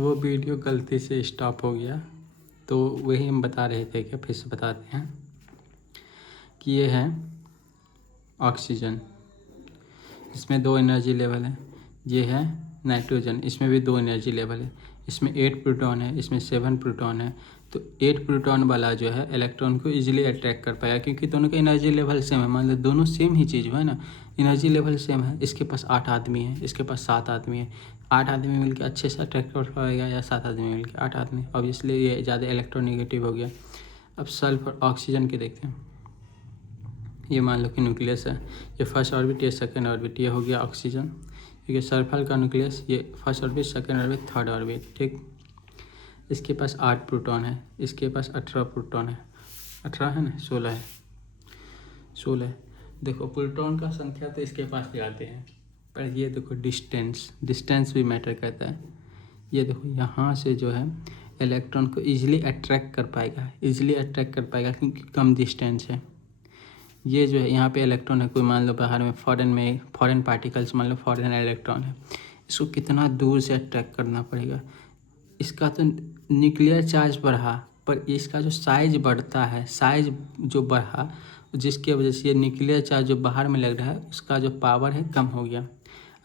वो वीडियो गलती से स्टॉप हो गया, तो वही हम बता रहे थे कि फिर से बताते हैं कि ये है ऑक्सीजन, इसमें 2 एनर्जी लेवल है। ये है नाइट्रोजन, इसमें भी 2 एनर्जी लेवल है। इसमें 8 प्रोटॉन है, इसमें 7 प्रोटॉन है। तो 8 प्रोटॉन वाला जो है इलेक्ट्रॉन को इजीली अट्रैक्ट कर पाएगा, क्योंकि दोनों का एनर्जी लेवल सेम है। मान लो दोनों सेम ही चीज़ है ना, एनर्जी लेवल सेम है। इसके पास 8 आदमी है, इसके पास 7 आदमी है। 8 आदमी मिलकर अच्छे से अट्रैक्ट कर पाएगा या 7 आदमी मिलकर? 8 आदमी। अब इसलिए ये ज़्यादा इलेक्ट्रोनेगेटिव हो गया। अब सल्फर ऑक्सीजन के देखते हैं। ये मान लो कि न्यूक्लियस है, ये फर्स्ट ऑर्बिट, ये सेकंड ऑर्बिट, ये हो गया ऑक्सीजन। क्योंकि सल्फर का न्यूक्लियस, ये first orbit, second orbit, third orbit, ठीक। इसके पास 8 प्रोटॉन है, इसके पास 18 प्रोटॉन है। 18 है ना, 16 है, 16 है। देखो प्रोटॉन का संख्या तो इसके पास ज़्यादा है, पर ये देखो डिस्टेंस भी मैटर करता है। ये देखो यहाँ से जो है इलेक्ट्रॉन को ईजिली अट्रैक्ट कर पाएगा, क्योंकि कम डिस्टेंस है। ये जो है यहाँ पे इलेक्ट्रॉन है, कोई मान लो बाहर में फॉरेन पार्टिकल्स, मान लो फॉरेन इलेक्ट्रॉन है, इसको कितना दूर से अट्रैक्ट करना पड़ेगा। इसका तो न्यूक्लियर चार्ज बढ़ा, पर इसका जो साइज बढ़ता है, साइज जो बढ़ा, जिसकी वजह से ये न्यूक्लियर चार्ज जो बाहर में लग रहा है उसका जो पावर है कम हो गया।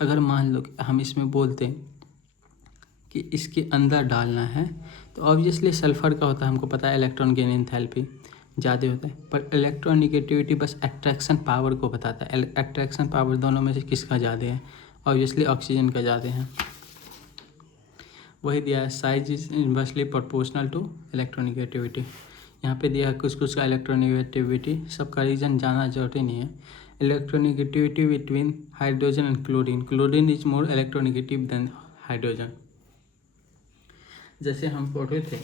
अगर मान लो हम इसमें बोलते हैं कि इसके अंदर डालना है, तो ऑब्वियसली सल्फर का होता है, हमको पता है इलेक्ट्रॉन गेन एंथैल्पी ज़्यादा होता है। पर इलेक्ट्रॉन निगेटिविटी बस अट्रैक्शन पावर को बताता है। अट्रैक्शन पावर दोनों में से किसका ज़्यादा है? ऑब्वियसली ऑक्सीजन का ज़्यादा है। वही दिया है, size is inversely proportional to electronegativity. यहाँ पे दिया है कुछ का इलेक्ट्रोनिगेटिविटी, सबका रीजन जाना जरूरी नहीं है। Electronegativity between hydrogen and chlorine is more electronegative than hydrogen. जैसे हम पढ़ रहे थे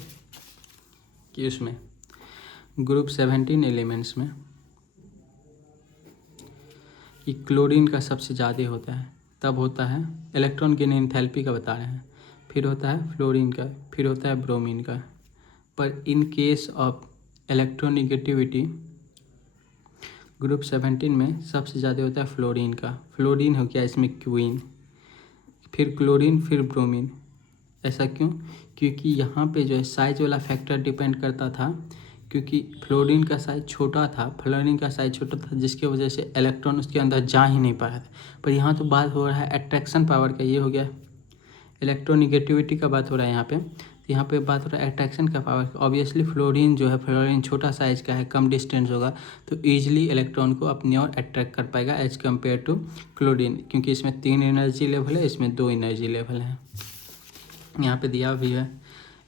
कि उसमें ग्रुप 17 एलिमेंट्स में कि क्लोरीन का सबसे ज़्यादा होता है, तब होता है इलेक्ट्रॉन गेन एंथैल्पी का बता रहे हैं, फिर होता है फ्लोरीन का, फिर होता है ब्रोमीन का। पर in case of electronegativity group 17 में सबसे ज़्यादा होता है फ्लोरीन का। फ्लोरीन हो गया इसमें क्वीन, फिर क्लोरीन, फिर ब्रोमीन। ऐसा क्यों? क्योंकि यहाँ पे जो है साइज वाला फैक्टर डिपेंड करता था, क्योंकि फ्लोरीन का साइज छोटा था, जिसकी वजह से इलेक्ट्रॉन उसके अंदर जा ही नहीं पाया था। पर यहाँ तो बात हो रहा है अट्रैक्शन पावर का, ये हो गया इलेक्ट्रोनिगेटिविटी का बात हो रहा है यहाँ पे। तो यहाँ पे बात हो रहा है अट्रैक्शन का पावर। ऑब्वियसली फ्लोरीन छोटा साइज का है, कम डिस्टेंस होगा, तो ईजिली इलेक्ट्रॉन को अपनी ओर अट्रैक्ट कर पाएगा एज कम्पेयर टू क्लोरीन, क्योंकि इसमें 3 एनर्जी लेवल है, इसमें 2 एनर्जी लेवल है। यहाँ पे दिया भी है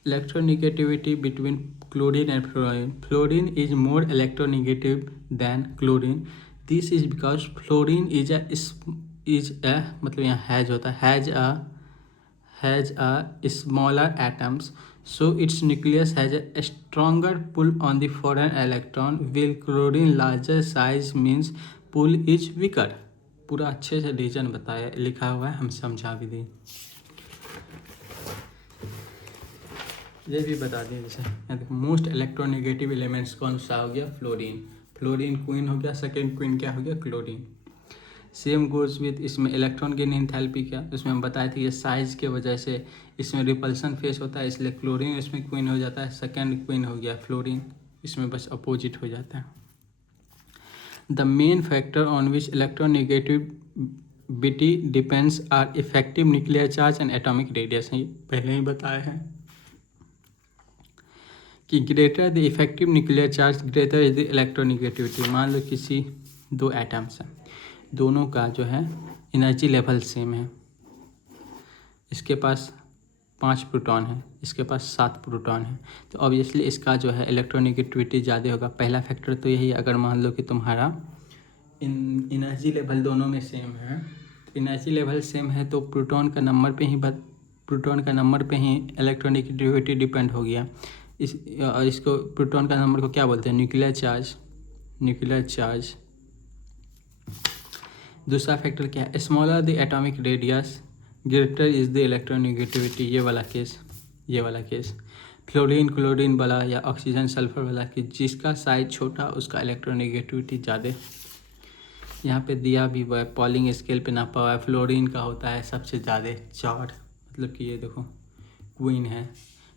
electronegativity between chlorine and fluorine. Fluorine is more electronegative than chlorine. This is because fluorine is a मतलब यहाँ हैज होता है, has a smaller atoms, so its nucleus has a stronger pull on the foreign electron, while chlorine larger size means pull is weaker। पूरा अच्छे से reason बताया, लिखा हुआ है, हम समझा भी दें। ये भी बता दें, जैसे देखो मोस्ट इलेक्ट्रोनिगेटिव एलिमेंट्स कौन सा हो गया? फ्लोरीन क्वीन हो गया, सेकेंड क्वीन क्या हो गया? क्लोरीन। सेम गोज विथ इसमें इलेक्ट्रॉन गेन एंथैल्पी क्या, उसमें हम बताए थे ये साइज के वजह से इसमें रिपल्सन फेस होता है, इसलिए क्लोरीन इसमें क्वीन हो जाता है, सेकेंड क्वीन हो गया फ्लोरीन, इसमें बस अपोजिट हो जाता है। The main factor on which electronegativity depends are effective nuclear charge and atomic radius. पहले ही बताए हैं कि greater the effective nuclear charge greater is the electronegativity. मान लो किसी 2 एटम्स हैं, दोनों का जो है एनर्जी लेवल सेम है। इसके पास 5 प्रोटॉन है, इसके पास 7 प्रोटॉन है, तो ऑब्वियसली इसका जो है इलेक्ट्रोनिगेटिविटी ज़्यादा होगा। पहला फैक्टर तो यही है। अगर मान लो कि तुम्हारा एनर्जी लेवल दोनों में सेम है, एनर्जी लेवल सेम है, तो प्रोटॉन का नंबर पे ही इलेक्ट्रोनिगेटिविटी डिपेंड हो गया। इसको प्रोटॉन का नंबर को क्या बोलते हैं? Nuclear charge. दूसरा फैक्टर क्या है? Smaller the atomic radius greater is the electronegativity. ये वाला केस फ्लोरीन क्लोरीन वाला या ऑक्सीजन सल्फर वाला कि जिसका साइज छोटा उसका इलेक्ट्रोनिगेटिविटी ज़्यादा। यहाँ पे दिया भी हुआ है, पॉलिंग स्केल पे नापा हुआ है। फ्लोरीन का होता है सबसे ज़्यादा 4, मतलब कि ये देखो क्वीन है,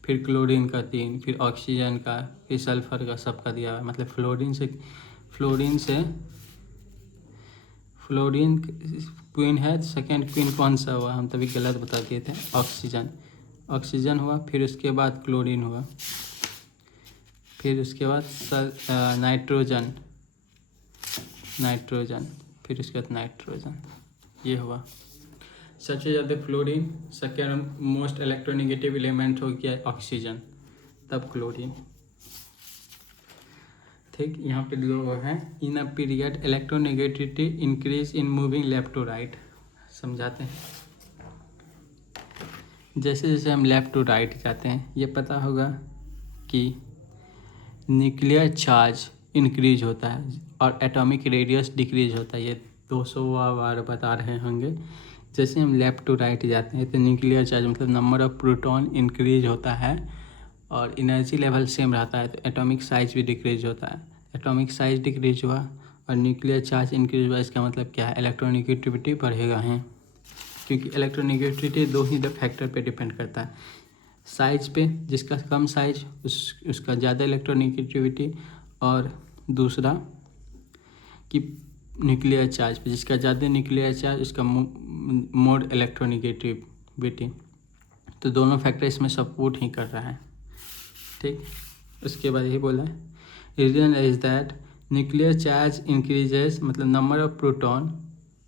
फिर क्लोरीन का 3, फिर ऑक्सीजन का, फिर सल्फर का, सबका दिया हुआ है। मतलब फ्लोरीन क्वीन है। सेकंड क्वीन कौन सा हुआ, हम तभी गलत बता दिए थे, ऑक्सीजन हुआ, फिर उसके बाद क्लोरीन हुआ, फिर उसके बाद नाइट्रोजन, फिर उसके बाद नाइट्रोजन, ये हुआ। सबसे ज़्यादा fluorine, second most electronegative element हो गया ऑक्सीजन, तब क्लोरीन। ठीक, यहाँ पे दो है। In a period electronegativity increase in moving left to right. समझाते हैं। जैसे जैसे हम लेफ़्ट टू राइट जाते हैं, ये पता होगा कि न्यूक्लियर चार्ज इंक्रीज होता है और एटॉमिक रेडियस डिक्रीज होता है। ये 200वां बार बता रहे होंगे। जैसे हम लेफ़्ट टू राइट जाते हैं तो न्यूक्लियर चार्ज मतलब नंबर ऑफ प्रोटॉन इंक्रीज होता है और एनर्जी लेवल सेम रहता है, तो एटॉमिक साइज भी डिक्रीज होता है। एटॉमिक साइज डिक्रीज हुआ और न्यूक्लियर चार्ज इंक्रीज हुआ, इसका मतलब क्या है, इलेक्ट्रोनेगेटिविटी बढ़ेगा है। क्योंकि इलेक्ट्रोनेगेटिविटी दो ही फैक्टर पे डिपेंड करता है, साइज पे, जिसका कम साइज उसका ज़्यादा इलेक्ट्रोनेगेटिविटी, और दूसरा कि न्यूक्लियर चार्ज पे, जिसका ज़्यादा न्यूक्लियर चार्ज उसका मोर इलेक्ट्रोनेगेटिविटी। तो दोनों फैक्टर इसमें सपोर्ट ही कर रहा है। ठीक, उसके बाद यही बोला है, reason is that nuclear charge increases, मतलब नंबर ऑफ प्रोटॉन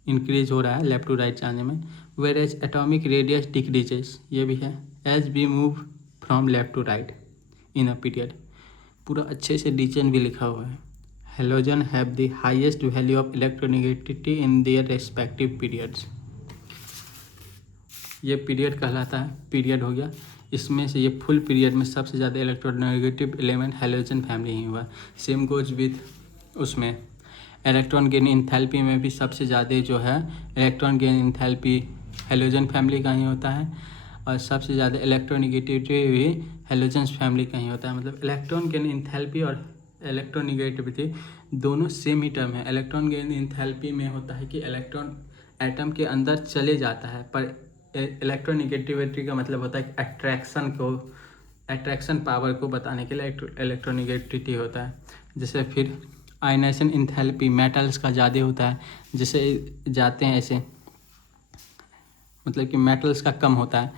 इंक्रीज हो रहा है लेफ्ट टू राइट जाने में, whereas atomic radius decreases, ये भी है, as we move from left to right in a period. पूरा अच्छे से रीजन भी लिखा हुआ है। Halogen have the highest value of electronegativity in their respective periods. ये पीरियड कहलाता है, पीरियड हो गया। इसमें से ये फुल पीरियड में सबसे ज़्यादा इलेक्ट्रोनेगेटिव एलिमेंट हेलोजन फैमिली ही हुआ। सेम गोज विथ उसमें इलेक्ट्रॉन गेन इंथैल्पी में भी सबसे ज़्यादा जो है electron gain enthalpy halogen family का ही होता है, और सबसे ज़्यादा इलेक्ट्रोनेगेटिविटी भी हेलोजन फैमिली का ही होता है। मतलब इलेक्ट्रॉन गेन इंथैल्पी और इलेक्ट्रोनेगेटिविटी दोनों सेम ही टर्म है। इलेक्ट्रॉन गेन इंथैल्पी में होता है कि इलेक्ट्रॉन एटम के अंदर चले जाता है, पर इलेक्ट्रोनेगेटिविटी का मतलब होता है कि अट्रैक्शन पावर को बताने के लिए इलेक्ट्रोनेगेटिविटी होता है। जैसे फिर आयनाइजेशन इंथैल्पी मेटल्स का ज़्यादा होता है, जैसे जाते हैं ऐसे, मतलब कि मेटल्स का कम होता है।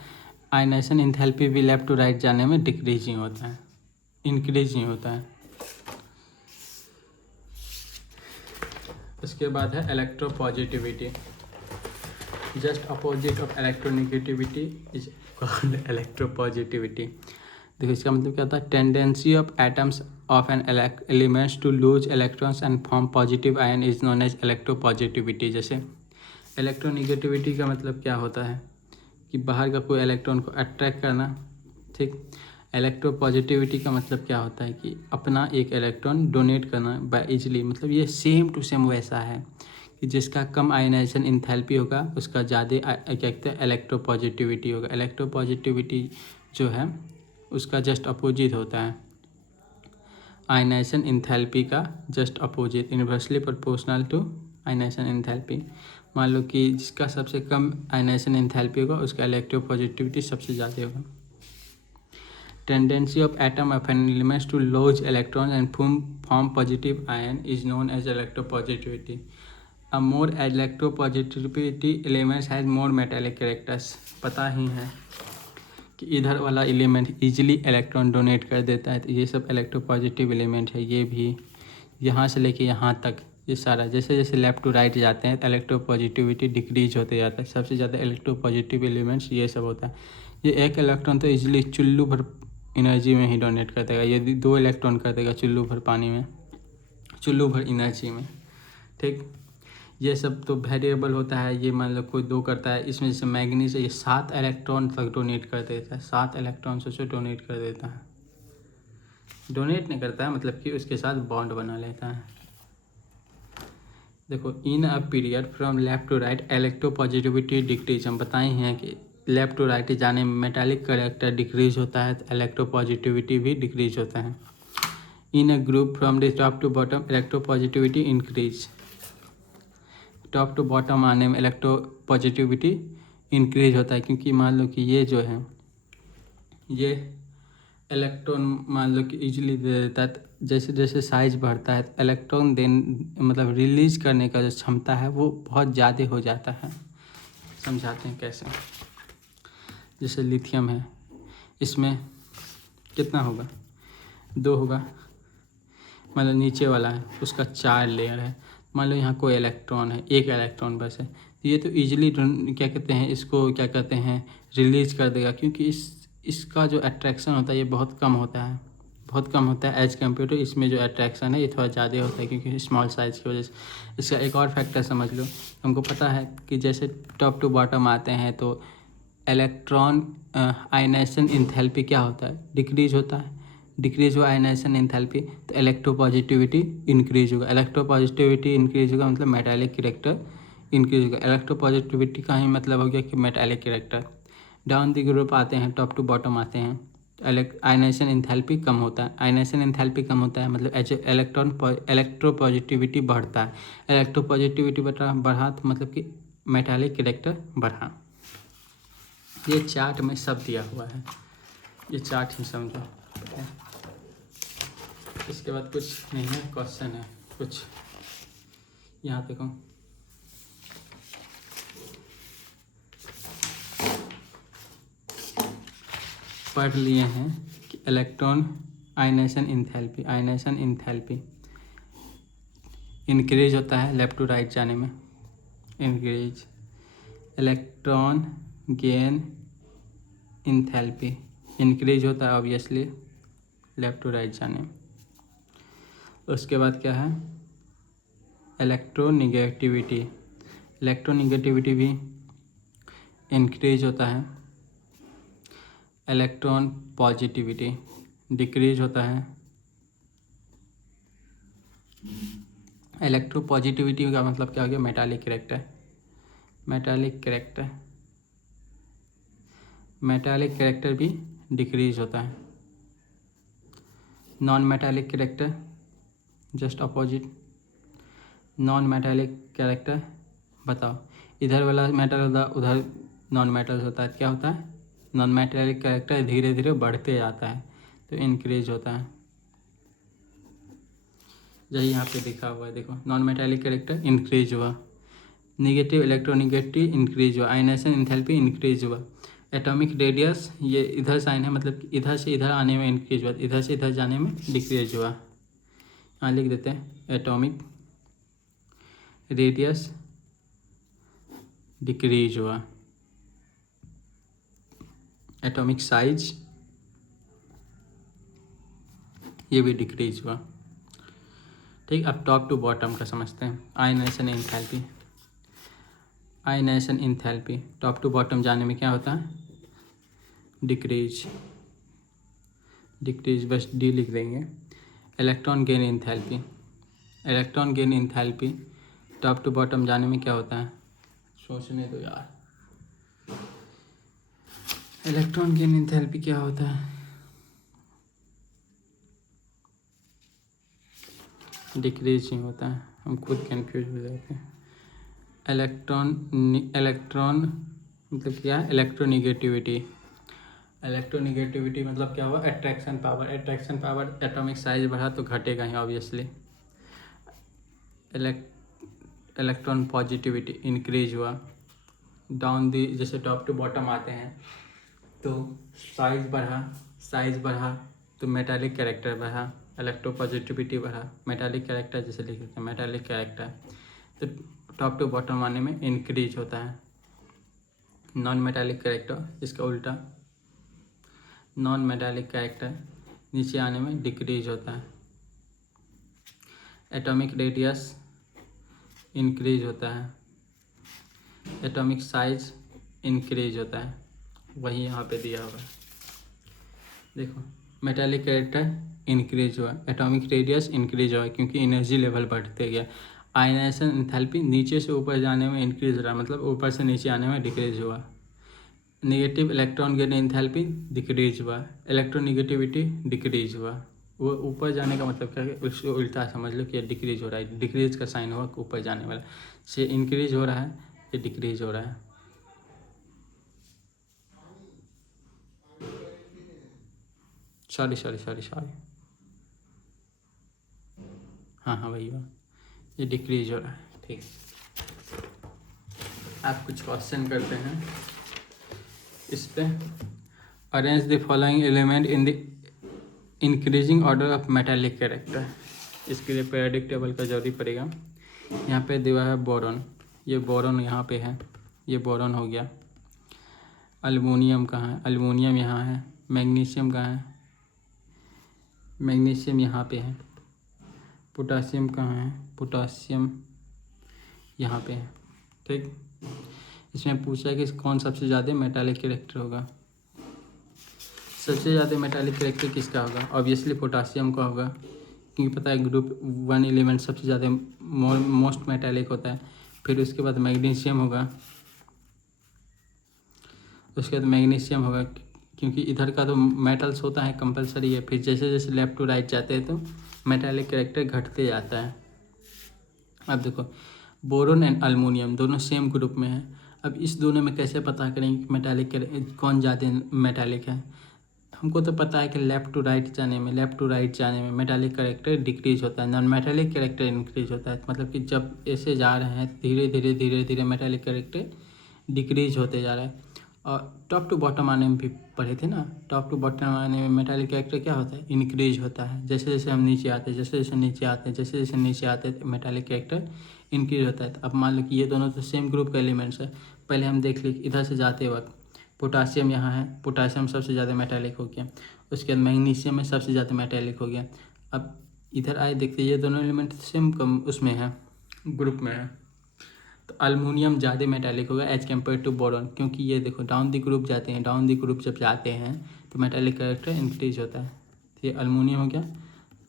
आयनाइजेशन इंथैल्पी भी लेफ्ट टू राइट जाने में डिक्रीज ही होता है, इंक्रीज ही होता है। उसके बाद है electropositivity. Just opposite of electronegativity is called electropositivity. देखो इसका मतलब क्या होता है, tendency of atoms of an elements to lose electrons and form positive ion is known as electropositivity. जैसे इलेक्ट्रोनेगेटिविटी का मतलब क्या होता है कि बाहर का कोई इलेक्ट्रॉन को अट्रैक्ट करना। ठीक, इलेक्ट्रोपॉजिटिविटी का मतलब क्या होता है कि अपना एक इलेक्ट्रॉन डोनेट करना बाय इजली। मतलब ये सेम टू सेम वैसा है कि जिसका कम आयनाइजेशन इंथैल्पी होगा उसका ज़्यादा क्या कहते हैं इलेक्ट्रोपॉजिटिविटी होगा। इलेक्ट्रोपॉजिटिविटी जो है उसका जस्ट अपोजिट होता है आयनाइजेशन इंथैल्पी का, just opposite, inversely proportional to ionisation enthalpy. मान लो कि जिसका सबसे कम आयनाइजेशन इंथैल्पी होगा उसका इलेक्ट्रोपॉजिटिविटी सबसे ज़्यादा होगा। Tendency of atom of an elements to lose electron and form positive ion is known as electropositivity. A more electropositivity elements has more metallic characters। पता ही है कि इधर वाला एलिमेंट इजीली इलेक्ट्रॉन डोनेट कर देता है, तो ये सब इलेक्ट्रोपॉजिटिव एलिमेंट है। ये भी यहाँ से लेके यहाँ तक ये सारा, जैसे जैसे लेफ्ट टू राइट जाते हैं इलेक्ट्रोपॉजिटिविटी डिक्रीज होते जाता है। सबसे ज़्यादा इलेक्ट्रोपॉजिटिव एलिमेंट्स ये सब होता है। ये एक इलेक्ट्रॉन तो इजीली चुल्लू भर एनर्जी में ही डोनेट कर देगा, यदि 2 इलेक्ट्रॉन कर देगा चुल्लू भर पानी में, चुल्लू भर एनर्जी में। ठीक, ये सब तो वेरिएबल होता है। ये मान लो कोई 2 करता है, इसमें जैसे मैग्नीज है, ये 7 इलेक्ट्रॉन तक डोनेट कर देता है। 7 इलेक्ट्रॉन सोचो डोनेट कर देता है, डोनेट नहीं करता है मतलब कि उसके साथ बॉन्ड बना लेता है। देखो in a period from left to right electropositivity decrease. हम बताए हैं कि लेफ्ट टू राइट जाने में मेटालिक कैरेक्टर डिक्रीज होता है, तो इलेक्ट्रोपॉजिटिविटी भी डिक्रीज होता है। In a group from the top to bottom electropositivity increase. Top to bottom आने में इलेक्ट्रोपॉजिटिविटी इंक्रीज होता है, क्योंकि मान लो कि ये जो है ये इलेक्ट्रॉन मान लो कि इजीली दे देता है। जैसे जैसे साइज बढ़ता है इलेक्ट्रॉन मतलब रिलीज करने का जो क्षमता है वो बहुत ज़्यादा हो जाता है। समझाते हैं कैसे। जैसे लिथियम है, इसमें कितना होगा, 2 होगा। मतलब नीचे वाला है उसका 4 लेयर है। मान लो यहाँ कोई इलेक्ट्रॉन है, 1 इलेक्ट्रॉन बस है, तो ये तो ईजिली क्या कहते हैं, इसको क्या कहते हैं, रिलीज कर देगा, क्योंकि इसका जो अट्रैक्शन होता है ये बहुत कम होता है, बहुत कम होता है एज कम्पेयर टू इसमें जो अट्रैक्शन है ये थोड़ा ज़्यादा होता है, क्योंकि स्मॉल साइज़ की वजह से। इसका एक और फैक्टर समझ लो, हमको पता है कि जैसे टॉप टू बॉटम आते हैं तो इलेक्ट्रॉन आयनाइजेशन एंथैल्पी क्या होता है, डिक्रीज होता है। डिक्रीज हुआ आयनाइजेशन एंथैल्पी तो इलेक्ट्रोपॉजिटिविटी इंक्रीज होगा। इलेक्ट्रोपॉजिटिविटी इंक्रीज होगा मतलब मेटालिक कैरेक्टर इंक्रीज होगा। इलेक्ट्रोपॉजिटिविटी का ही मतलब हो गया कि metallic character. Down the group आते हैं, टॉप टू बॉटम आते हैं, आयनाइजेशन एंथैल्पी कम होता है। आयनाइजेशन एंथैल्पी कम होता है मतलब इलेक्ट्रोपॉजिटिविटी बढ़ता है। इलेक्ट्रोपॉजिटिविटी बढ़ा तो मतलब कि मेटालिक कैरेक्टर बढ़ा। ये चार्ट में सब दिया हुआ है, ये चार्ट ही समझो। इसके बाद कुछ नहीं है, क्वेश्चन है कुछ। यहाँ देखो, पढ़ लिए हैं कि इलेक्ट्रॉन आयनाइजेशन एंथैल्पी इंक्रीज होता है लेफ्ट टू राइट जाने में, increase. Electron gain enthalpy increase होता है ऑब्वियसली लेफ्ट टू राइट जाने में। उसके बाद क्या है, इलेक्ट्रोनिगेटिविटी भी इंक्रीज होता है। इलेक्ट्रॉन पॉजिटिविटी डिक्रीज होता है। इलेक्ट्रोपॉजिटिविटी का मतलब क्या हो गया, मेटालिक कैरेक्टर भी डिक्रीज होता है। Non metallic character just opposite. Non metallic character बताओ, इधर वाला मेटल होता है, उधर नॉन मेटल होता है, क्या होता है, नॉन मेटालिक कैरेक्टर धीरे धीरे बढ़ते जाता है तो इंक्रीज होता है। यही यहाँ पे लिखा हुआ है, देखो नॉन मेटालिक कैरेक्टर इंक्रीज हुआ, निगेटिव इलेक्ट्रोनिगेटिव इंक्रीज हुआ, आयनाइजेशन एंथैल्पी इंक्रीज हुआ। एटॉमिक रेडियस ये इधर साइन है, मतलब इधर से इधर आने में इंक्रीज हुआ, इधर से इधर जाने में डिक्रीज हुआ। यहाँ लिख देते हैं एटॉमिक रेडियस डिक्रीज हुआ। एटॉमिक साइज ये भी डिक्रीज हुआ। ठीक, अब टॉप टू बॉटम का समझते हैं। Ionisation enthalpy top to bottom जाने में क्या होता है, डिक्रीज, बस डी लिख देंगे। Electron gain enthalpy top to bottom जाने में क्या होता है, सोचने दो यार। इलेक्ट्रॉन गेन एंथैल्पी क्या होता है, डिक्रीज ही होता है, हम खुद कंफ्यूज हो जाते हैं। इलेक्ट्रॉन मतलब क्या है, इलेक्ट्रोनिगेटिविटी मतलब क्या हुआ, अट्रैक्शन पावर। एटॉमिक साइज बढ़ा तो घटेगा ही ऑब्वियसली। इलेक्ट्रॉन पॉजिटिविटी इंक्रीज हुआ। डाउन दी जैसे टॉप टू बॉटम आते हैं तो साइज बढ़ा तो मेटालिक कैरेक्टर बढ़ा, इलेक्ट्रोपॉजिटिविटी बढ़ा, मेटालिक कैरेक्टर जैसे लिख सकते हैं मेटालिक कैरेक्टर, तो टॉप टू बॉटम आने में इंक्रीज होता है। नॉन मेटालिक कैरेक्टर इसका उल्टा, नॉन मेटालिक कैरेक्टर नीचे आने में डिक्रीज होता है। एटॉमिक रेडियस इंक्रीज होता है, एटॉमिक साइज इंक्रीज होता है, वही यहाँ पे दिया हुआ है। देखो मेटालिक कैरेक्टर इंक्रीज हुआ, एटॉमिक रेडियस इंक्रीज हुआ क्योंकि एनर्जी लेवल बढ़ते गया। आयनाइजेशन एंथैल्पी नीचे से ऊपर जाने में इंक्रीज हो रहा, मतलब ऊपर से नीचे आने में डिक्रीज हुआ। Negative electron gain enthalpy decrease हुआ, इलेक्ट्रोनिगेटिविटी डिक्रीज हुआ। वो ऊपर जाने का मतलब क्या है, उसको उल्टा समझ लो कि डिक्रीज हो रहा है, डिक्रीज का साइन हुआ ऊपर जाने वाला, से इंक्रीज हो रहा है, ये डिक्रीज हो रहा है। सॉरी, हाँ वही हुआ, ये डिक्रीज हो रहा है। ठीक, आप कुछ क्वेश्चन करते हैं इस पे। Arrange the following element in the increasing order of metallic character. इसके लिए पीरियोडिक टेबल का जरूरी पड़ेगा। यहाँ पे दिया है बोरॉन, ये बोरॉन यहाँ पे है, ये बोरॉन हो गया। अल्युमिनियम कहाँ है? अल्युमिनियम यहाँ है। मैग्नीशियम कहाँ है? मैग्नीशियम यहाँ पे है। पोटासियम कहाँ है? पोटासियम यहाँ पे है। ठीक, इसमें पूछा है कि कौन सबसे ज़्यादा मेटालिक कैरेक्टर होगा। सबसे ज़्यादा मेटालिक कैरेक्टर किसका होगा? ऑब्वियसली पोटासियम का होगा, क्योंकि पता है ग्रुप 1 एलिमेंट सबसे ज़्यादा मोस्ट मेटालिक होता है। फिर उसके बाद मैग्नीशियम होगा, उसके बाद मैग्नीशियम होगा, क्योंकि इधर का तो मेटल्स होता है कंपलसरी है। फिर जैसे जैसे लेफ्ट टू राइट जाते हैं तो मेटालिक कैरेक्टर घटते जाता है। अब देखो, बोरोन एंड अल्युमिनियम दोनों सेम ग्रुप में है। अब इस दोनों में कैसे पता करेंगे कि मेटालिक कौन ज़्यादा मेटालिक है? हमको तो पता है कि लेफ़्ट टू राइट जाने में मेटालिक कैरेक्टर डिक्रीज होता है, नॉन मेटालिक कैरेक्टर इंक्रीज होता है। मतलब कि जब ऐसे जा रहे हैं धीरे धीरे मेटालिक कैरेक्टर डिक्रीज होते जा रहा है। और टॉप टू बॉटम आने में भी पढ़े थे ना, टॉप टू बॉटम आने में मेटालिक कैरेक्टर क्या होता है? इंक्रीज होता है। जैसे जैसे हम नीचे आते हैं मेटालिक कैरेक्टर इंक्रीज होता है। अब मान लो कि ये दोनों तो सेम ग्रुप के एलिमेंट्स है। पहले हम देख ली इधर से जाते वक्त पोटासियम यहाँ है, पोटासियम सबसे ज़्यादा मेटालिक हो गया। उसके बाद मैग्नीशियम में सबसे ज़्यादा मेटालिक हो गया। अब इधर आए देखते ये दोनों एलिमेंट सेम कम उसमें है, ग्रुप में है। तो अल्युमिनियम ज़्यादा मेटालिक होगा एज कम्पेयर टू बोरॉन, क्योंकि ये देखो डाउन दी ग्रुप जाते हैं, डाउन दी ग्रुप जब जाते हैं तो मेटालिक कैरेक्टर इंक्रीज होता है। तो ये अल्युमिनियम हो गया,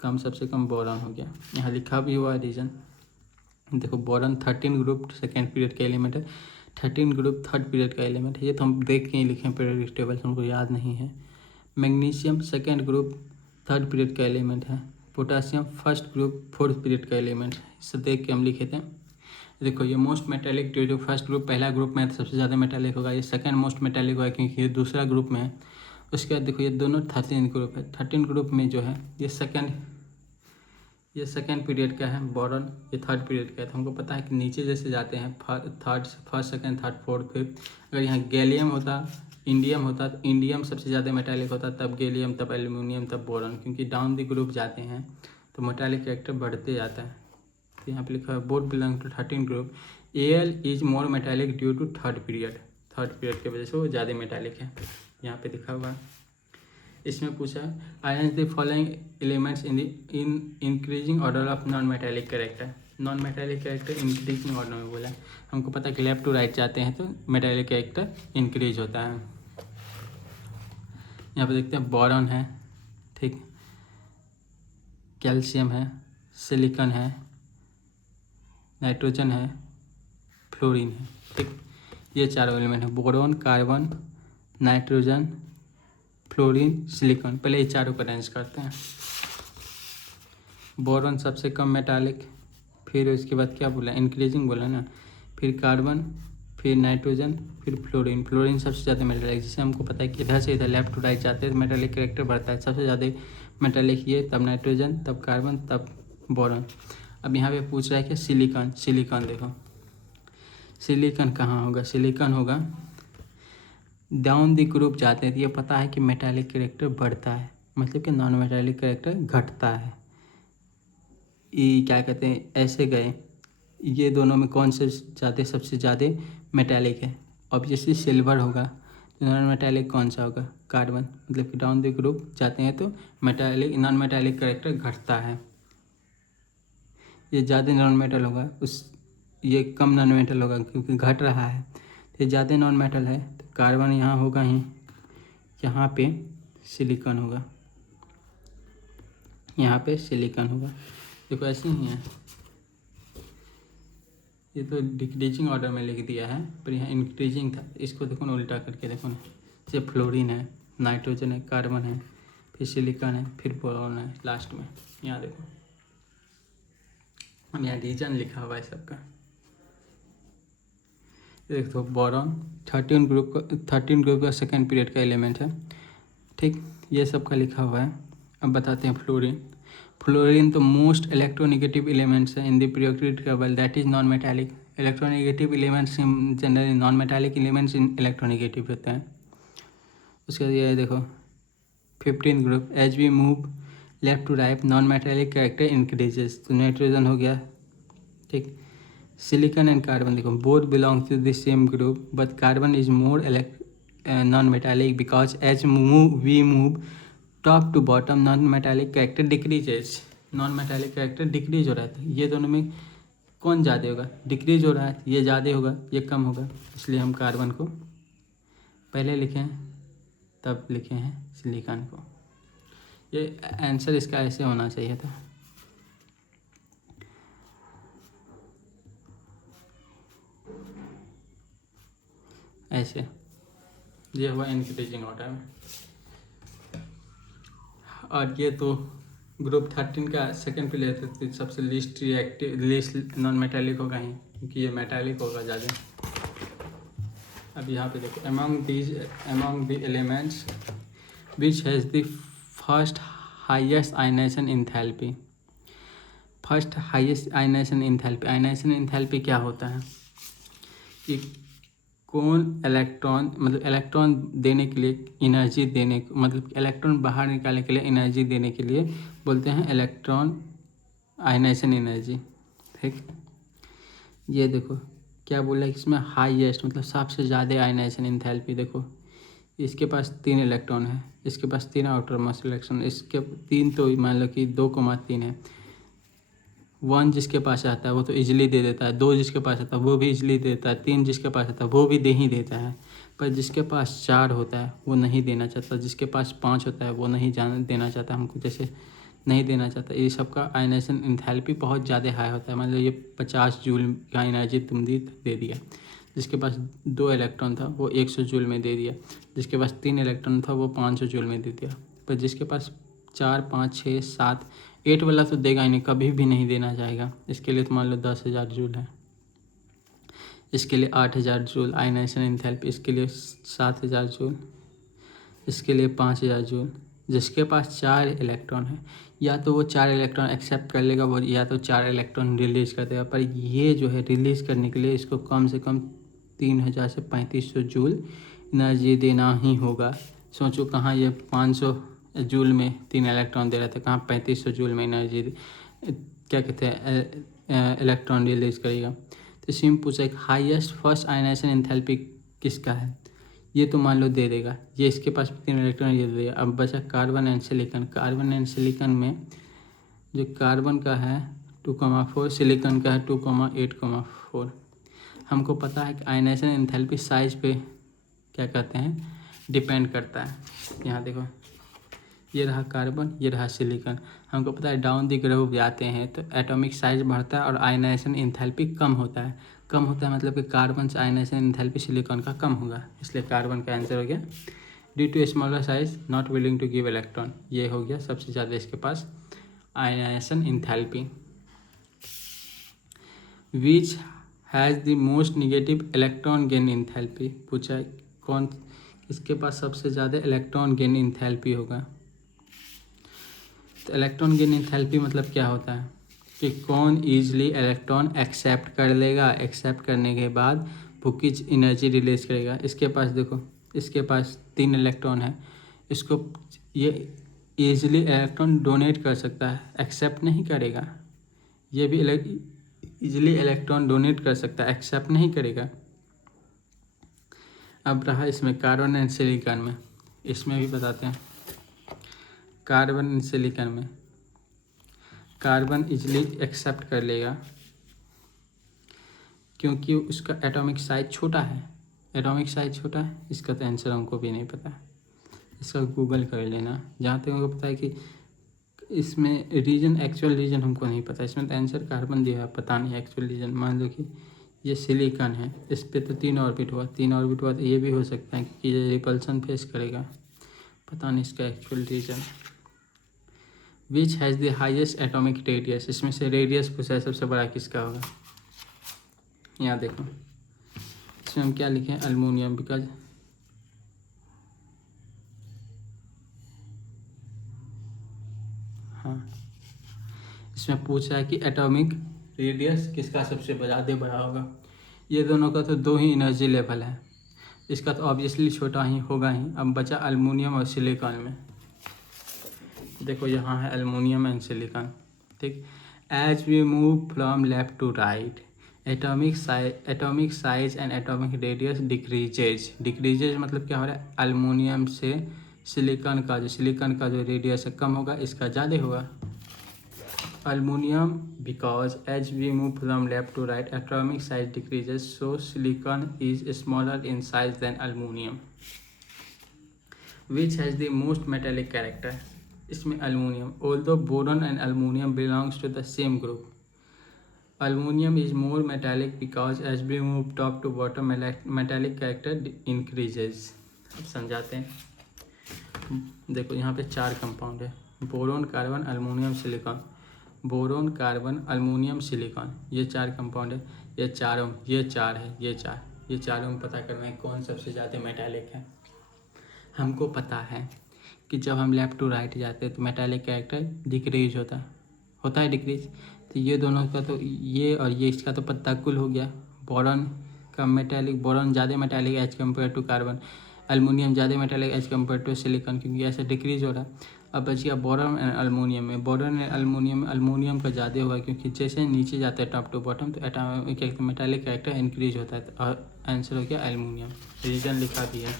कम सबसे कम बोरॉन हो गया। यहाँ लिखा भी हुआ रीजन देखो, बोरॉन 13 ग्रुप सेकेंड पीरियड का एलिमेंट है, 13 ग्रुप थर्ड पीरियड का एलिमेंट है। ये तो हम देख के ही लिखे हैं, पीरियोडिक टेबल हमको याद नहीं है। Magnesium second group third period का एलिमेंट है। Potassium first group fourth period का एलिमेंट है। इसे देख के हम लिखे थे। देखो ये मोस्ट मेटालिक जो फर्स्ट ग्रुप पहला ग्रुप में है तो सबसे ज़्यादा मेटालिक होगा, ये सेकंड मोस्ट मेटालिक होगा क्योंकि ये दूसरा ग्रुप में है। उसके बाद देखो ये दोनों 13 ग्रुप है, 13 ग्रुप में जो है ये सेकंड पीरियड का है बोरॉन, ये थर्ड पीरियड का है। तो हमको पता है कि नीचे जैसे जाते हैं first second third fourth fifth, अगर यहाँ गैलियम होता इंडियम होता तो इंडियम सबसे ज़्यादा मेटालिक होता, तब गैलियम, तब एल्यूमिनियम, तब बोरॉन। क्योंकि डाउन द ग्रुप जाते हैं तो मेटालिक कैरेक्टर बढ़ते जाता है। तो यहाँ पे लिखा है both belong to 13 group, L is more metallic due to third period की वजह से वो ज़्यादा मेटालिक है, यहाँ पे लिखा हुआ है। इसमें पूछा arrange the following elements in increasing order of non metallic character. Non metallic character increasing order में बोला है। हमको पता है कि लेफ्ट टू राइट जाते हैं तो मेटालिक कैरेक्टर इंक्रीज होता है। यहाँ पे देखते हैं बोरॉन है, ठीक, कैल्शियम है, सिलिकॉन है, नाइट्रोजन है, फ्लोरीन है, ठीक। ये चारों एलिमेंट है, boron, carbon, nitrogen, fluorine, silicon. पहले ये चारों को अरेंज करते हैं। बोरॉन सबसे कम मेटालिक, फिर उसके बाद क्या बोला, इंक्रीजिंग बोला ना, फिर कार्बन, फिर नाइट्रोजन, फिर फ्लोरीन सबसे ज़्यादा मेटालिक। जिससे हमको पता है कि इधर से इधर लेफ्ट टू राइट जाते हैं तो मेटालिक कैरेक्टर बढ़ता है। सबसे ज़्यादा मेटालिक ये, तब नाइट्रोजन, तब कार्बन, तब बोरॉन। अब यहाँ पे पूछ रहा है कि सिलिकॉन देखो, सिलिकॉन कहाँ होगा? सिलिकॉन होगा डाउन द ग्रुप जाते हैं तो ये पता है कि मेटालिक कैरेक्टर बढ़ता है, मतलब कि नॉन मेटालिक कैरेक्टर घटता है। ये क्या कहते हैं, ऐसे गए, ये दोनों में कौन से ज़्यादा सबसे ज़्यादा मेटालिक है? ऑब्वियसली सिल्वर होगा। तो नॉन मेटालिक कौन सा होगा? कार्बन। मतलब कि डाउन द ग्रुप जाते हैं तो नॉन मेटालिक कैरेक्टर घटता है। ये ज़्यादा नॉन मेटल होगा, ये कम नॉन मेटल होगा क्योंकि घट रहा है। तो ये ज़्यादा नॉन मेटल है तो कार्बन यहाँ होगा ही, यहाँ पे सिलिकॉन होगा, यहाँ पे सिलिकॉन होगा। देखो ऐसे ही है, ये तो डिक्रीजिंग ऑर्डर में लिख दिया है पर यहाँ इंक्रीजिंग था। इसको देखो ना, उल्टा करके देखो ना, जैसे फ्लोरीन है, नाइट्रोजन है, कार्बन है, फिर सिलिकॉन है, फिर बोरॉन है लास्ट में। यहाँ देखो, हम यहाँ रीजन लिखा हुआ है सबका। देखो बोरॉन 13 ग्रुप का सेकेंड पीरियड का एलिमेंट है, ठीक। ये सब का लिखा हुआ है। अब बताते हैं फ्लोरीन। फ्लोरीन तो मोस्ट इलेक्ट्रोनेगेटिव एलिमेंट्स है in the periodic table that is non metallic. Electronegative elements generally non metallic elements in electronegative रहते हैं। उसके बाद ये देखो 15 group, as we move left to right non metallic character increases. तो nitrogen हो गया, ठीक। सिलिकॉन एंड कार्बन देखो, both belong to the same group but carbon is more non metallic because as we move top to bottom non metallic character decreases. Non metallic character decrease हो रहा है। ये दोनों में कौन ज़्यादा होगा? डिक्रीज हो रहा है, ये ज़्यादा होगा, ये कम होगा, इसलिए हम कार्बन को पहले लिखे हैं तब लिखे हैं सिलिकॉन को। ये आंसर इसका ऐसे होना चाहिए था। ऐसे ये हुआ इंक्रीजिंग ऑर्डर में। और ये तो ग्रुप 13 का सेकंड पे लेते थे, सबसे least reactive least non metallic होगा ही, क्योंकि ये मेटालिक होगा ज़्यादा। अब यहाँ पे देखो, among the elements which has the first highest ionization enthalpy। First highest ionisation enthalpy. Ionisation enthalpy क्या होता है कि कौन इलेक्ट्रॉन, मतलब इलेक्ट्रॉन देने के लिए एनर्जी देने, मतलब इलेक्ट्रॉन बाहर निकालने के लिए एनर्जी देने के लिए बोलते हैं इलेक्ट्रॉन आयनाइजेशन एनर्जी, ठीक। ये देखो क्या बोला कि इसमें हाईएस्ट मतलब सबसे ज़्यादा आयनाइजेशन एंथैल्पी। देखो इसके पास 3 इलेक्ट्रॉन है, इसके पास 3 आउटर मोस्ट इलेक्ट्रॉन, इसके 3 तो मान लो कि 2,3 है। 1 जिसके पास आता है वो तो इजीली दे देता है, 2 जिसके पास आता है वो भी इजीली देता है, 3 जिसके पास आता है वो भी दे ही देता है। पर जिसके पास 4 होता है वो नहीं देना चाहता, जिसके पास 5 होता है वो नहीं देना चाहता हमको, जैसे नहीं देना चाहता। ये सबका आयनाइजेशन एंथैल्पी बहुत ज़्यादा हाई होता है। मतलब ये 50 जूल का एनर्जी तुम दे दिया, जिसके पास 2 इलेक्ट्रॉन था वो 100 जूल में दे दिया, जिसके पास 3 इलेक्ट्रॉन था वो 500 जूल में दे दिया। पर जिसके पास 4, 5, 6, 7, 8 वाला तो देगा ही नहीं, कभी भी नहीं देना चाहेगा। इसके लिए तो मान लो 10,000 जूल है, इसके लिए 8,000 जूल आयनाइजेशन एंथैल्पी, इसके लिए 7,000 जूल, इसके लिए 5,000 जूल। जिसके पास 4 इलेक्ट्रॉन है या तो वो 4 इलेक्ट्रॉन एक्सेप्ट कर लेगा वो, या तो 4 इलेक्ट्रॉन रिलीज कर देगा। पर ये जो है रिलीज़ करने के लिए इसको कम से कम 3,000 से 3,500 जूल एनर्जी देना ही होगा। सोचो कहाँ ये 500 जूल में 3 इलेक्ट्रॉन दे रहा था, कहाँ 3,500 जूल में एनर्जी क्या कहते हैं इलेक्ट्रॉन रिलीज करेगा। तो इसी में पूछा एक हाईएस्ट फर्स्ट आयनाइजेशन एंथैल्पी किसका है, ये तो मान लो दे देगा, ये इसके पास 3 इलेक्ट्रॉन ये दे देगा। अब बचा carbon and silicon. Carbon and silicon में जो कार्बन का है 2,4, सिलिकॉन का है 2,8,4। हमको पता है कि आयनाइजेशन एंथैल्पी साइज पे क्या कहते हैं डिपेंड करता है। यहाँ देखो ये रहा कार्बन, ये रहा सिलिकॉन। हमको पता है डाउन द ग्रुप जाते हैं तो एटॉमिक साइज बढ़ता है और आयनाइजेशन एंथैल्पी कम होता है। कम होता है मतलब कि कार्बन से आयनाइजेशन एंथैल्पी सिलिकॉन का कम होगा, इसलिए कार्बन का आंसर हो गया। Due to smaller size not willing to give electron, ये हो गया सबसे ज़्यादा इसके पास ionisation enthalpy. Which has the most negative electron gain enthalpy, पूछा है कौन इसके पास सबसे ज़्यादा इलेक्ट्रॉन गेन एंथैल्पी होगा। तो इलेक्ट्रॉन गेन एंथैल्पी मतलब क्या होता है कि कौन ईजिली इलेक्ट्रॉन एक्सेप्ट कर लेगा, एक्सेप्ट करने के बाद वो किस एनर्जी रिलीज करेगा। इसके पास देखो, इसके पास 3 इलेक्ट्रॉन है, इसको ये ईजिली इलेक्ट्रॉन डोनेट कर सकता है, एक्सेप्ट नहीं करेगा। ये भी ईजिली इलेक्ट्रॉन डोनेट कर सकता है, एक्सेप्ट नहीं करेगा। अब रहा इसमें कार्बन एंड सिलिकॉन में, इसमें भी बताते हैं। कार्बन एंड सिलिकॉन में कार्बन इजीली एक्सेप्ट कर लेगा क्योंकि उसका एटॉमिक साइज छोटा है। एटॉमिक साइज छोटा है, इसका तो आंसर हमको भी नहीं पता, इसका गूगल कर लेना। जहाँ तक हमको पता है कि इसमें रीजन, एक्चुअल रीजन हमको नहीं पता। इसमें तो आंसर कार्बन दिया है, पता नहीं एक्चुअल रीजन। मान लो कि ये सिलिकॉन है, इस पर तो 3 ऑर्बिट हुआ, 3 ऑर्बिट हुआ तो ये भी हो सकता है कि ये रिपल्सन फेस करेगा, पता नहीं इसका actual reason. Which has the highest atomic radius, इसमें से रेडियस पूछा है सबसे बड़ा किसका होगा। यहाँ देखो इसमें हम क्या लिखें, अल्मोनियम, बिकॉज हाँ, इसमें पूछ रहा है कि एटॉमिक रेडियस किसका सबसे ज़्यादा बड़ा होगा। ये दोनों का तो दो ही एनर्जी लेवल है, इसका तो ऑब्वियसली छोटा ही होगा ही। अब बचा अल्मीनियम और सिलिकॉन में। देखो यहाँ है अल्मीनियम एंड सिलिकॉन, ठीक। As we move from left to right atomic size and atomic radius decreases मतलब क्या हो रहा है, अल्मीनियम से सिलिकॉन का जो रेडियस है कम होगा, इसका ज़्यादा होगा। Aluminium because as we move from left to right atomic size decreases, so silicon is smaller in size than aluminium. Which has the most metallic character? इसमें aluminium, although boron and aluminium belongs to the same group. Aluminium is more metallic because as we move top to bottom metallic character increases. अब समझाते हैं। देखो यहाँ पे 4 compound है, boron, carbon, aluminium, silicon. Boron, carbon, aluminium, silicon, ये 4 compound है। ये चारों है, ये चारों में पता करना है कौन सबसे ज़्यादा मेटालिक है। हमको पता है कि जब हम लेफ़्ट टू राइट जाते हैं तो मेटालिक कैरेक्टर डिक्रीज होता है डिक्रीज। तो ये दोनों का तो ये और ये इसका तो पत्ता कुल हो गया। बोरॉन ज़्यादा metallic as compare to carbon, aluminium ज़्यादा metallic as compare to silicon, क्योंकि ऐसे डिक्रीज हो रहा है। अब बच गया बोरॉन एंड अल्मीनियम में। बोरॉन एंड अल्मीनियम का ज़्यादा होगा, क्योंकि जैसे नीचे जाता है टॉप टू बॉटम तो एटॉमिक मेटालिक कैरेक्टर इंक्रीज होता है। और आंसर हो गया अल्मीनियम, रीजन लिखा भी है।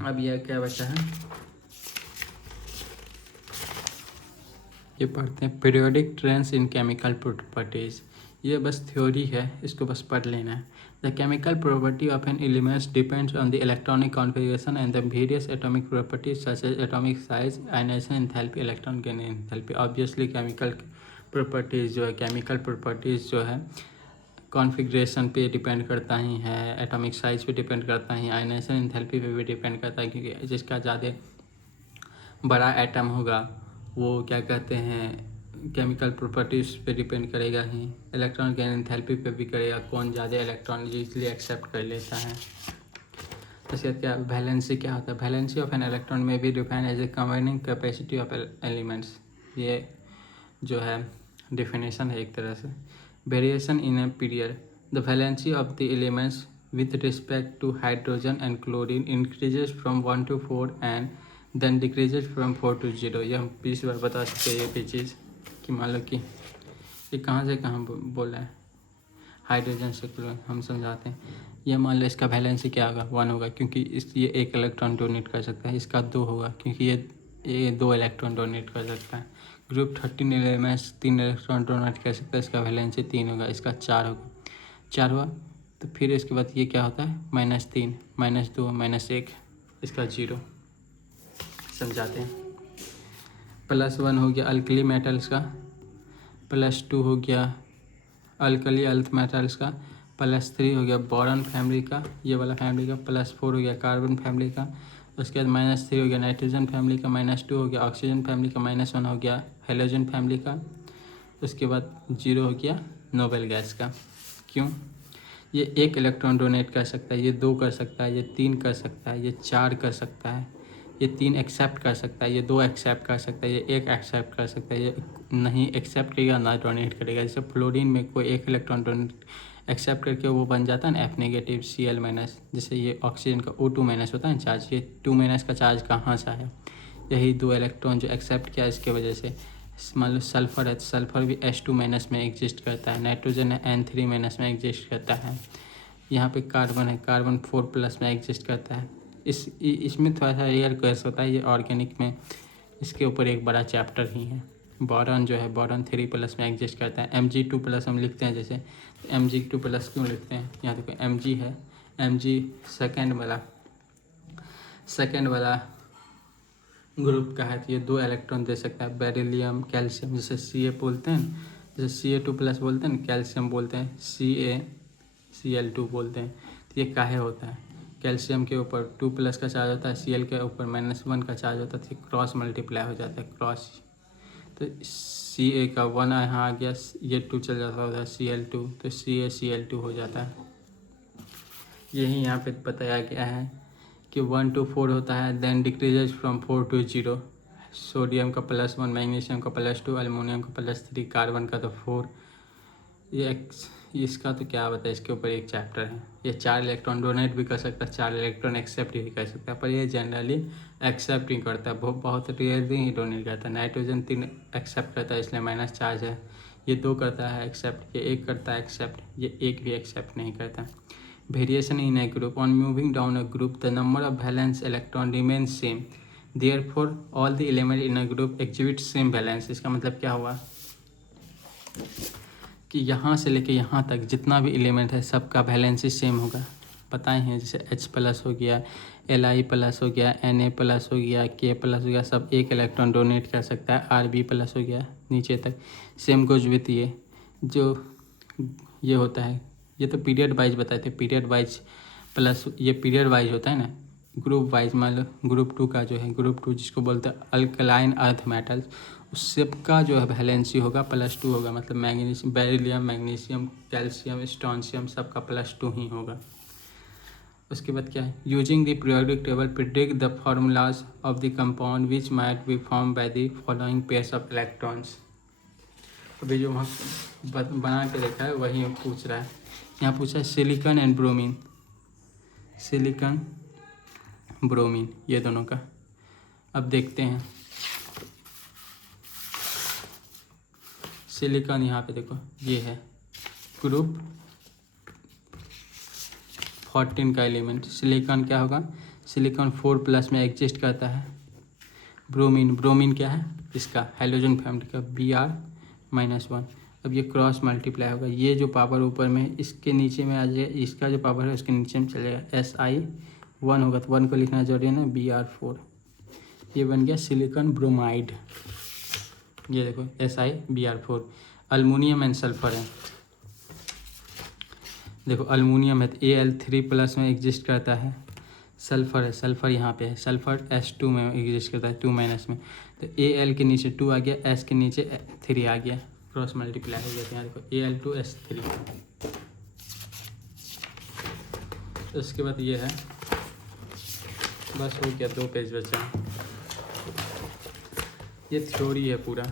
अब यह क्या बचा है, ये पढ़ते हैं। Periodic trends in chemical properties, ये बस थ्योरी है, इसको बस पढ़ लेना है। The chemical property of an elements depends on the electronic configuration and the various atomic properties such as atomic size, ionization enthalpy, electron gain enthalpy. Obviously chemical properties जो है कॉन्फ़िगरेशन पे डिपेंड करता ही है, एटॉमिक साइज पे depend करता ही, ionization enthalpy पे भी depend करता है, क्योंकि जिसका ज़्यादा बड़ा एटम होगा वो क्या कहते हैं केमिकल प्रॉपर्टीज़ पे डिपेंड करेगा ही, इलेक्ट्रॉन गेन एंथैल्पी पे भी करेगा, कौन ज़्यादा इलेक्ट्रॉन इजीली एक्सेप्ट कर लेता है। इसके बाद क्या वैलेंसी क्या होता है, वैलेंसी ऑफ एन इलेक्ट्रॉन में भी define as a combining capacity of elements, ये जो है डिफिनेशन है एक तरह से। Variation in a period, the valency of the elements with respect to hydrogen and chlorine increases from 1 to 4 and then decreases from 4 to 0। ये हम 20 बार बता सकते हैं ये भी चीज़ कि मान लो कि ये कहाँ से कहाँ बोला है, हाइड्रोजन से क्लोरीन। हम समझाते हैं, ये मान लो इसका वैलेंसी क्या होगा, 1 होगा, क्योंकि ये 1 इलेक्ट्रॉन डोनेट कर सकता है। इसका 2 होगा, क्योंकि ये 2 इलेक्ट्रॉन डोनेट कर सकता है। ग्रुप 13 एलिमेंट्स 3 इलेक्ट्रॉन डोनेट कर सकता है, इसका वैलेंसी 3 होगा, इसका 4 होगा। 4 हुआ तो फिर इसके बाद ये क्या होता है, -3, -2, -1, इसका 0। समझाते हैं। +1 हो गया अल्कली मेटल्स का, +2 हो गया अल्कली अर्थ मेटल्स का, +3 हो गया बोरॉन फैमिली का, ये वाला फैमिली का, +4 हो गया कार्बन फैमिली का, उसके बाद -3 हो गया नाइट्रोजन फैमिली का, -2 हो गया ऑक्सीजन फैमिली का, -1 हो गया हेलोजन फैमिली का, उसके बाद 0 हो गया नोबेल गैस का। क्यों, ये 1 इलेक्ट्रॉन डोनेट कर सकता है, ये 2 कर सकता है, ये 3 कर सकता है, ये 4 कर सकता है, ये 3 एक्सेप्ट कर सकता है, ये 2 एक्सेप्ट कर सकता है, ये 1 एक्सेप्ट कर सकता है, ये नहीं एक्सेप्ट करेगा ना डोनेट करेगा। जैसे फ्लोरीन में कोई 1 इलेक्ट्रॉन डोनेट एक्सेप्ट करके वो बन जाता है ना F- Cl-। जैसे ये ऑक्सीजन का O2- होता है ना चार्ज, ये 2- का चार्ज कहाँ से आया, यही 2 इलेक्ट्रॉन जो एक्सेप्ट किया इसके वजह से। मान लो सल्फ़र है तो सल्फ़र भी H2- में एग्जिस्ट करता है, नाइट्रोजन है N3- में एग्जिस्ट करता है, यहाँ पे कार्बन है, कार्बन 4+ में एग्जिस्ट करता है। इसमें थोड़ा सा रेयर केस होता है, ये ऑर्गेनिक में इसके ऊपर एक बड़ा चैप्टर ही है। बोरॉन जो है बोरॉन 3+ में एग्जिस्ट करता है, Mg2+ हम लिखते हैं जैसे, Mg2+ क्यों लिखते हैं, यहाँ देखो Mg है, Mg सेकेंड वाला ग्रुप का है, तो ये 2 इलेक्ट्रॉन दे सकता है। बेरिलियम, कैल्शियम, जैसे Ca बोलते हैं, जैसे Ca2+ बोलते हैं, कैल्शियम बोलते हैं, CaCl2 बोलते हैं। तो ये काहे होता है, कैल्शियम के ऊपर 2+ का चार्ज होता है, Cl के ऊपर -1 का चार्ज होता है, तो क्रॉस मल्टीप्लाई हो जाता है, क्रॉस। तो Ca का 1 यहाँ आ गया, ये 2 चल जाता है Cl2, तो CaCl2 हो जाता है। यही यहाँ पे बताया गया है कि 1 to 4 होता है, then decreases from 4 to 0। Sodium का +1, मैग्नीशियम का +2, अल्मोनियम का +3, कार्बन का तो 4। इसका तो क्या बताए, इसके ऊपर एक चैप्टर है। ये 4 इलेक्ट्रॉन डोनेट भी कर सकता है, 4 इलेक्ट्रॉन एक्सेप्ट भी कर सकता है, पर ये जनरली एक्सेप्ट ही करता है, बहुत रेयरली ही डोनेट करता है। नाइट्रोजन 3 एक्सेप्ट करता है, इसलिए माइनस चार्ज है। ये 2 करता है एक्सेप्ट, ये 1 करता है एक्सेप्ट, ये 1 भी एक्सेप्ट नहीं करता। Variation in A group, on moving down a group the number of valence electron remain same, therefore all the element in a group exhibit same valence. इसका मतलब क्या हुआ कि यहाँ से लेके यहाँ तक जितना भी एलिमेंट है सबका वैलेंसी सेम होगा। बताए हैं, जैसे H+ हो गया, Li+ हो गया, Na+ हो गया, K+ हो गया, सब 1 इलेक्ट्रॉन डोनेट कर सकता है। Rb+ हो गया नीचे तक। सेम गोज विथ ये जो ये होता है, ये तो पीरियड वाइज बताए थे, पीरियड वाइज प्लस ये पीरियड वाइज होता है ना, ग्रुप वाइज। मान लो ग्रुप 2 का जो है, ग्रुप 2 जिसको बोलते हैं अल्कलाइन अर्थ मेटल्स, उस सबका जो है वैलेंसी होगा +2 होगा। मतलब magnesium, beryllium, magnesium, calcium, strontium सबका +2 ही होगा। उसके बाद क्या है, using the periodic table predict the formulas of the compound which might be form by the following pairs of electrons. अभी जो वहाँ बना के रखा है वही पूछ रहा है। यहाँ पूछा है silicon and bromine, silicon bromine ये दोनों का। अब देखते हैं, सिलिकॉन यहाँ पे देखो ये है ग्रुप 14 का एलिमेंट। सिलिकॉन क्या होगा, सिलिकॉन 4+ में एग्जिस्ट करता है। ब्रोमीन, ब्रोमीन क्या है, इसका हाइड्रोजन फैमिली का Br-1। अब ये क्रॉस मल्टीप्लाई होगा, ये जो पावर ऊपर में इसके नीचे में आ जाएगा, इसका जो पावर है उसके नीचे में चलेगा। Si1 होगा तो 1 को लिखना जरूरी है ना, Br4। ये बन गया सिलिकॉन ब्रोमाइड। ये देखो Si Br4। Aluminium and sulphur है, देखो अल्मोनियम है तो Al3+ में एग्जिस्ट करता है। सल्फर है, सल्फर यहाँ पे है, सल्फर S2 में एग्जिस्ट करता है, 2- में। तो Al के नीचे 2 आ गया, S के नीचे 3 आ गया, क्रॉस मल्टीप्लाई हो गया। यहाँ देखो Al2S3। उसके बाद ये है, बस हो गया, 2 पेज बचा। ये थ्योरी है पूरा।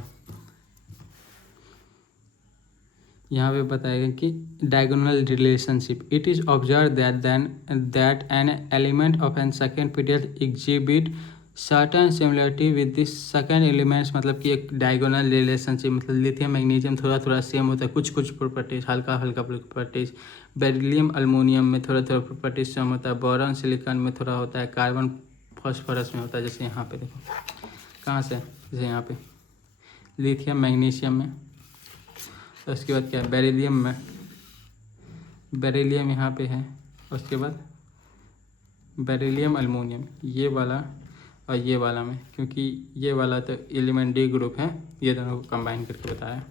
यहाँ पे बताएगा कि diagonal relationship, it is observe that an element of an second period exhibit certain similarity with this second elements. मतलब कि एक डायगोनल रिलेशनशिप, मतलब लिथियम मैग्नीशियम थोड़ा थोड़ा सेम होता है, कुछ कुछ प्रॉपर्टीज, हल्का हल्का प्रॉपर्टीज। बेरिलियम अल्मोनियम में थोड़ा थोड़ा प्रॉपर्टीज सेम होता है। बोरॉन सिलिकॉन में थोड़ा होता है, कार्बन फॉस्फोरस में होता है। जैसे यहाँ पे देखो, कहाँ से, जैसे यहाँ पे लिथियम मैग्नीशियम में। तो उसके बाद क्या है, बेरिलियम में, बेरिलियम यहाँ पे है। उसके बाद बेरिलियम अल्मोनियम, ये वाला और ये वाला में, क्योंकि ये वाला तो एलिमेंट डी ग्रुप है, ये दोनों को कंबाइन करके बताया।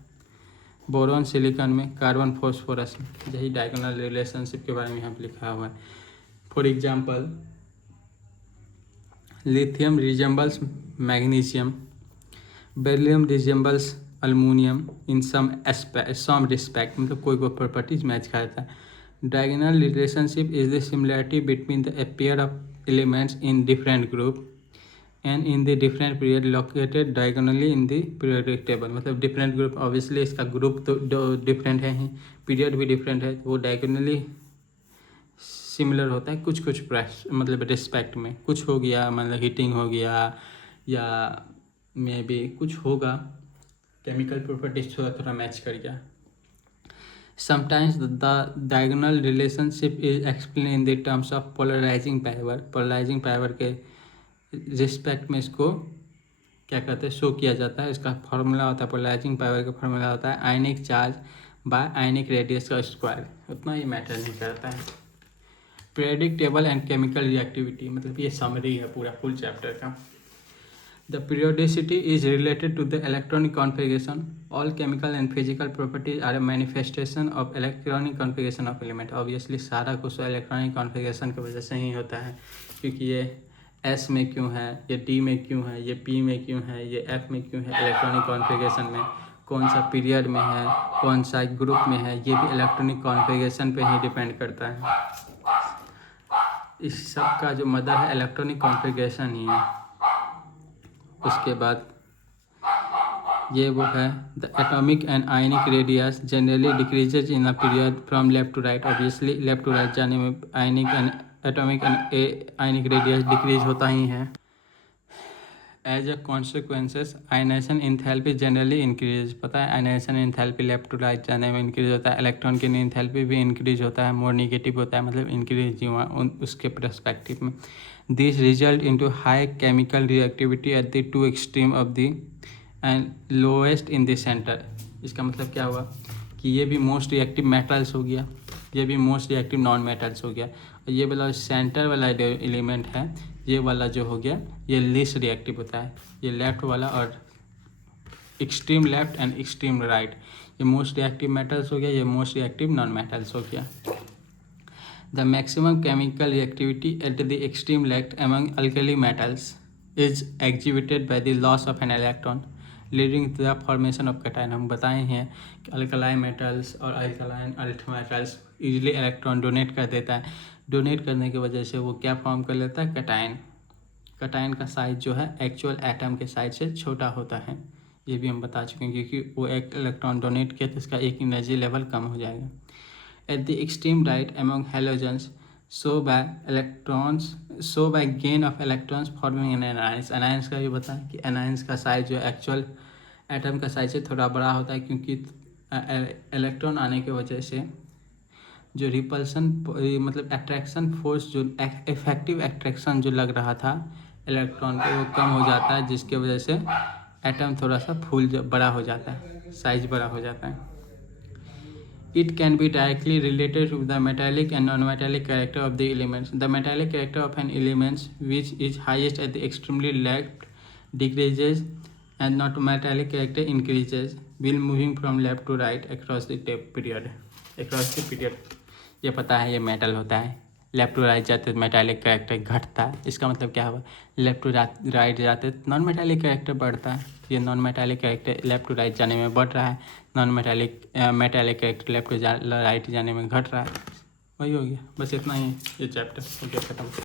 बोरॉन सिलिकॉन में, कार्बन फॉस्फोरस में, यही डायगोनल रिलेशनशिप के बारे में यहाँ पे लिखा हुआ है। For example, lithium resembles magnesium, beryllium resembles aluminium in some respect, मतलब कोई प्रॉपर्टीज मैच करता है। Diagonal relationship is the similarity between the pair of elements in different group and in the different period located diagonally in the periodic table. मतलब different group, obviously इसका group तो different है ही, period भी different है, तो वो diagonally similar होता है कुछ कुछ मतलब रिस्पेक्ट में। कुछ हो गया, मतलब हीटिंग हो गया, या मे बी कुछ होगा, केमिकल प्रॉपर्टीज थोड़ा थोड़ा मैच कर गया। Sometimes the diagonal relationship is explain in the terms of polarizing power. Polarizing power के रिस्पेक्ट में इसको क्या कहते हैं, शो किया जाता है। इसका फार्मूला होता है, पोलराइजिंग पावर का फार्मूला होता है आयनिक चार्ज बाय आयनिक रेडियस का स्क्वायर। उतना ही मैटर नहीं करता है। Periodic table and chemical reactivity, मतलब ये समरी है पूरा फुल चैप्टर का। The periodicity is related to the electronic configuration. All chemical and physical properties are a manifestation of electronic configuration of element. Obviously सारा कुछ electronic configuration की वजह से ही होता है, क्योंकि ये S में क्यों है, ये D में क्यों है, ये P में क्यों है, ये F में क्यों है, इलेक्ट्रॉनिक कॉन्फ़िगरेशन में कौन सा पीरियड में है, कौन सा ग्रुप में है, ये भी इलेक्ट्रॉनिक कॉन्फ़िगरेशन पे ही डिपेंड करता है। इस सब का जो मदर है इलेक्ट्रॉनिक कॉन्फ़िगरेशन ही है। उसके बाद ये वो है the atomic and ionic radius generally decreases in a period from left to right. Obviously left to right जाने में ionic and atomic and ionic radius decrease होता ही है। As a consequences ionisation enthalpy generally increase. पता है ionisation enthalpy left to right जाने में increase होता है। इलेक्ट्रॉन की एंथैल्पी भी इंक्रीज होता है, मोर निगेटिव होता है, मतलब इंक्रीज ही हुआ उसके पर्सपेक्टिव में। This result into high chemical reactivity at the two extreme of the end lowest in the centre. इसका मतलब क्या हुआ कि ये भी मोस्ट रिएक्टिव मेटल्स हो गया, ये भी मोस्ट रिएक्टिव नॉन मेटल्स हो गया, और ये वाला सेंटर वाला जो एलिमेंट है ये वाला जो हो गया ये लीस्ट रिएक्टिव होता है। ये लेफ्ट वाला और extreme left and extreme right ये मोस्ट रिएक्टिव मेटल्स हो गया, ये मोस्ट रिएक्टिव नॉन मेटल्स हो गया। The maximum chemical reactivity at the extreme left among alkali metals is exhibited by the loss of an electron leading to the formation of cation. हम बताए हैं कि alkaline metals और alkaline earth metals easily electron donate कर देता है। Donate करने की वजह से वो क्या फॉर्म कर लेता है, कैटायन। कैटायन का साइज जो है एक्चुअल एटम के साइज से छोटा होता है, ये भी हम बता चुके हैं, क्योंकि वो एक इलेक्ट्रॉन डोनेट किया तो इसका एक एनर्जी लेवल कम हो जाएगा। At the extreme right among halogens so by gain of electrons forming an anions. Anions का भी बताएं कि एनायंस का साइज जो एक्चुअल एटम का साइज से थोड़ा बड़ा होता है, क्योंकि इलेक्ट्रॉन आने की वजह से जो रिपल्सन मतलब अट्रैक्शन फोर्स जो इफेक्टिव अट्रैक्शन जो लग रहा था इलेक्ट्रॉन पे वो कम हो जाता है, जिसके वजह से एटम थोड़ा सा बड़ा हो जाता है, साइज बड़ा हो जाता है। It can be directly related to the metallic and non-metallic character of the elements. The metallic character of an element, which is highest at the extremely left, decreases, and non-metallic character increases, while moving from left to right across the period. Across the period. ये पता है ये metal होता है, left to right जाते metallic character घटता है। इसका मतलब क्या हुआ, लेफ्ट टू राइट जाते नॉन मेटालिक कैरेक्टर बढ़ता है। ये non metallic character left to right जाने में बढ़ रहा है, non metallic character left to right जाने में घट रहा है। वही हो गया, बस इतना ही ये चैप्टर हो गया खत्म।